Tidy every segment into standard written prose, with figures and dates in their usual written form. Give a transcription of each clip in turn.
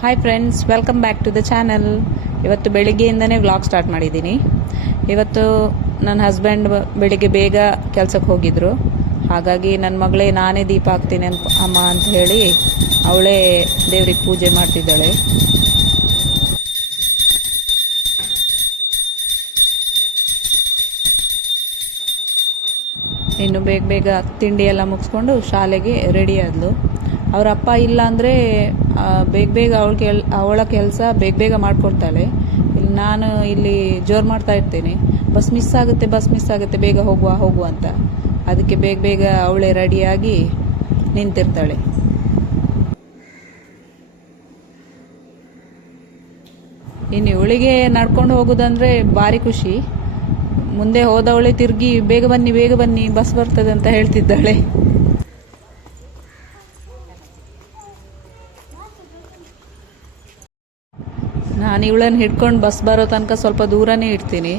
Hi friends, welcome back to the channel. ಇವತ್ತು ಬೆಳಿಗ್ಗೆಯಿಂದನೇ vlog start ಮಾಡಿದ್ದೀನಿ. ಇವತ್ತು ನನ್ನ ಹಸ್ಬೆಂಡ್ ಬೆಳಿಗ್ಗೆ ಬೇಗ ಕೆಲಸಕ್ಕೆ ಹೋಗಿದ್ರು. ಹಾಗಾಗಿ ನನ್ನ ಮಗಳೇ ನಾನೇ ದೀಪ ಹಾಕ್ತೀನಿ ಅಮ್ಮ ಅಂತ ಹೇಳಿ ಅವಳೇ ದೇವ್ರಿಗೆ ಪೂಜೆ ಮಾಡ್ತಿದ್ದಾಳೆ. ಇನ್ನು ಬೇಗ ಬೇಗ ತಿಂಡಿ ಎಲ್ಲ ಮುಗಿಸ್ಕೊಂಡು ಶಾಲೆಗೆ ರೆಡಿ ಆದ್ಲು. ಅವ್ರ ಅಪ್ಪ ಇಲ್ಲ ಅಂದರೆ ಬೇಗ ಬೇಗ ಅವಳ ಕೆಲಸ ಬೇಗ ಬೇಗ ಮಾಡ್ಕೊಡ್ತಾಳೆ. ಇಲ್ಲಿ ನಾನು ಇಲ್ಲಿ ಜೋರು ಮಾಡ್ತಾ ಇರ್ತೀನಿ, ಬಸ್ ಮಿಸ್ ಆಗುತ್ತೆ ಬೇಗ ಹೋಗುವ ಅಂತ. ಅದಕ್ಕೆ ಬೇಗ ಬೇಗ ಅವಳೇ ರೆಡಿಯಾಗಿ ನಿಂತಿರ್ತಾಳೆ. ಇನ್ನು ಇವಳಿಗೆ ನಡ್ಕೊಂಡು ಹೋಗೋದಂದ್ರೆ ಭಾರಿ ಖುಷಿ. ಮುಂದೆ ಹೋದವಳೆ ತಿರುಗಿ ಬೇಗ ಬನ್ನಿ ಬಸ್ ಬರ್ತದೆ ಅಂತ ಹೇಳ್ತಿದ್ದಾಳೆ. ನಾನು ಇವಳನ್ನು ಹಿಡ್ಕೊಂಡು ಬಸ್ ಬರೋ ತನಕ ಸ್ವಲ್ಪ ದೂರನೇ ಇಡ್ತೀನಿ.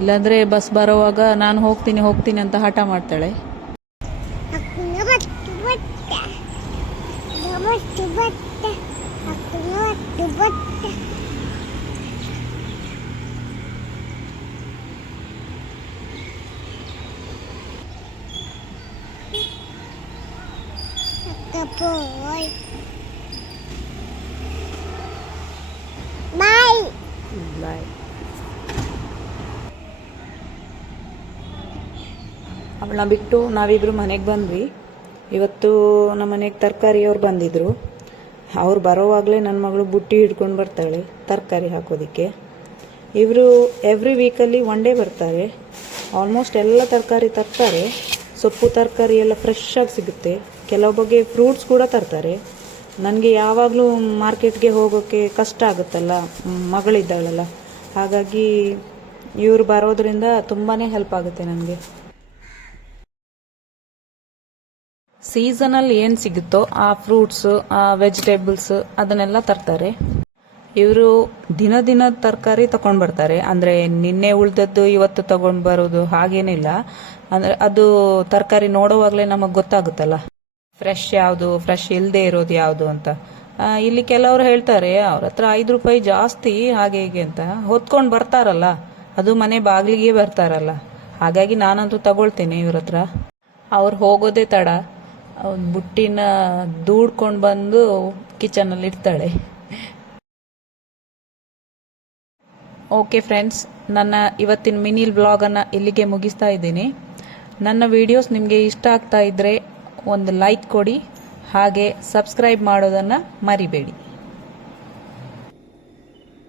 ಇಲ್ಲಾಂದ್ರೆ ಬಸ್ ಬರೋವಾಗ ನಾನು ಹೋಗ್ತೀನಿ ಅಂತ ಹಠ ಮಾಡ್ತಾಳೆ. ಬಾಯ್. ಅವಳನ್ನ ಬಿಟ್ಟು ನಾವಿಬ್ರು ಮನೆಗೆ ಬಂದ್ವಿ. ಇವತ್ತು ನಮ್ಮ ಮನೆಗೆ ತರಕಾರಿಯವ್ರು ಬಂದಿದ್ರು. ಅವ್ರು ಬರೋವಾಗಲೇ ನನ್ನ ಮಗಳು ಬುಟ್ಟಿ ಹಿಡ್ಕೊಂಡು ಬರ್ತಾಳೆ ತರಕಾರಿ ಹಾಕೋದಕ್ಕೆ. ಇವರು ಎವ್ರಿ ವೀಕಲ್ಲಿ ಒನ್ ಡೇ ಬರ್ತಾರೆ. ಆಲ್ಮೋಸ್ಟ್ ಎಲ್ಲ ತರಕಾರಿ ತರ್ತಾರೆ. ಸೊಪ್ಪು ತರಕಾರಿ ಎಲ್ಲ ಫ್ರೆಶ್ ಆಗಿ ಸಿಗುತ್ತೆ. ಕೆಲವು ಬಗೆ ಫ್ರೂಟ್ಸ್ ಕೂಡ ತರ್ತಾರೆ. ನನಗೆ ಯಾವಾಗಲೂ ಮಾರ್ಕೆಟ್ಗೆ ಹೋಗೋಕ್ಕೆ ಕಷ್ಟ ಆಗುತ್ತಲ್ಲ, ಮಗಳಿದ್ದಾಳಲ್ಲ. ಹಾಗಾಗಿ ಇವರು ಬರೋದ್ರಿಂದ ತುಂಬಾ ಹೆಲ್ಪ್ ಆಗುತ್ತೆ ನನಗೆ. ಸೀಸನಲ್ಲಿ ಏನು ಸಿಗುತ್ತೋ ಆ ಫ್ರೂಟ್ಸು, ಆ ವೆಜಿಟೇಬಲ್ಸ್ ಅದನ್ನೆಲ್ಲ ತರ್ತಾರೆ. ಇವರು ದಿನ ತರಕಾರಿ ತಗೊಂಡು ಬರ್ತಾರೆ. ಅಂದರೆ ನಿನ್ನೆ ಉಳ್ದದ್ದು ಇವತ್ತು ತಗೊಂಡು ಬರೋದು ಹಾಗೇನಿಲ್ಲ. ಅಂದರೆ ಅದು ತರಕಾರಿ ನೋಡುವಾಗಲೇ ನಮಗೆ ಗೊತ್ತಾಗುತ್ತಲ್ಲ, ಫ್ರೆಶ್ ಯಾವುದು, ಫ್ರೆಶ್ ಇಲ್ಲದೆ ಇರೋದು ಯಾವುದು ಅಂತ. ಇಲ್ಲಿ ಕೆಲವರು ಹೇಳ್ತಾರೆ ಅವ್ರ ಹತ್ರ 5 ರೂಪಾಯಿ ಜಾಸ್ತಿ ಹಾಗೆ ಹೀಗೆ ಅಂತ. ಹೊತ್ಕೊಂಡು ಬರ್ತಾರಲ್ಲ, ಅದು ಮನೆ ಬಾಗಿಲಿಗೆ ಬರ್ತಾರಲ್ಲ. ಹಾಗಾಗಿ ನಾನಂತೂ ತಗೊಳ್ತೇನೆ ಇವ್ರ ಹತ್ರ. ಅವ್ರು ಹೋಗೋದೇ ತಡ, ಬುಟ್ಟಿನ ದೂಡ್ಕೊಂಡು ಬಂದು ಕಿಚನಲ್ಲಿ ಇಡ್ತಾಳೆ. ಓಕೆ ಫ್ರೆಂಡ್ಸ್, ನನ್ನ ಇವತ್ತಿನ ಮಿನಿ ವ್ಲಾಗನ್ನು ಇಲ್ಲಿಗೆ ಮುಗಿಸ್ತಾ ಇದ್ದೀನಿ. ನನ್ನ ವಿಡಿಯೋಸ್ ನಿಮಗೆ ಇಷ್ಟ ಆಗ್ತಾ ಇದ್ದರೆ ಒಂದು ಲೈಕ್ ಕೊಡಿ, ಹಾಗೆ ಸಬ್ಸ್ಕ್ರೈಬ್ ಮಾಡೋದನ್ನು ಮರಿಬೇಡಿ.